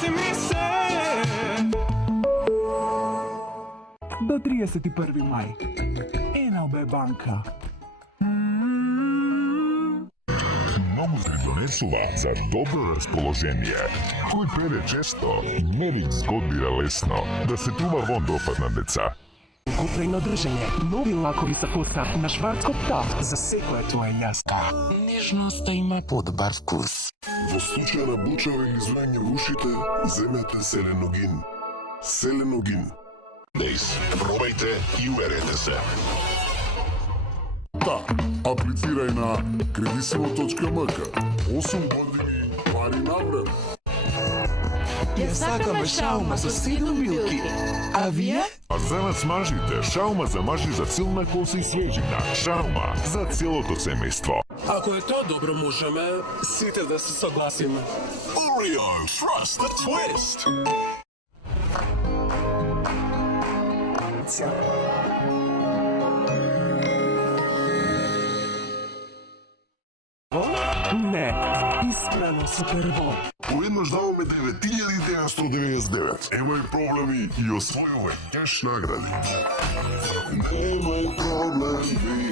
Деси ми се. До 31 мај. НЛБ банка. Музика донесува за добро расположение. Кој пее често, не ви згодира лесно да се чува вон допадна деца. Купрено држење, нови лакови за коса на Шварцкоп Таф за секоја твоја љаска. Нежноста има подобар вкус. Во случај на бучава или зуење во ушите, земете селеногин. Селеногин. Дейс, пробајте и уверете се. Да, аплицирај на кредисимо.мк. 8 години пари навреме. Ја сакаме шаума со 7 билки. А вие? А за нас мажите, шаума за мажи за силна коса и свежина. Шаума за целото семејство. Ако е тоа добро, можеме сите да се согласиме. Oreo, trust the twist. Не, испрано супербол. Поеднаш даваме 9999. Емај проблеми и освојувај кеш награди. Немај проблеми.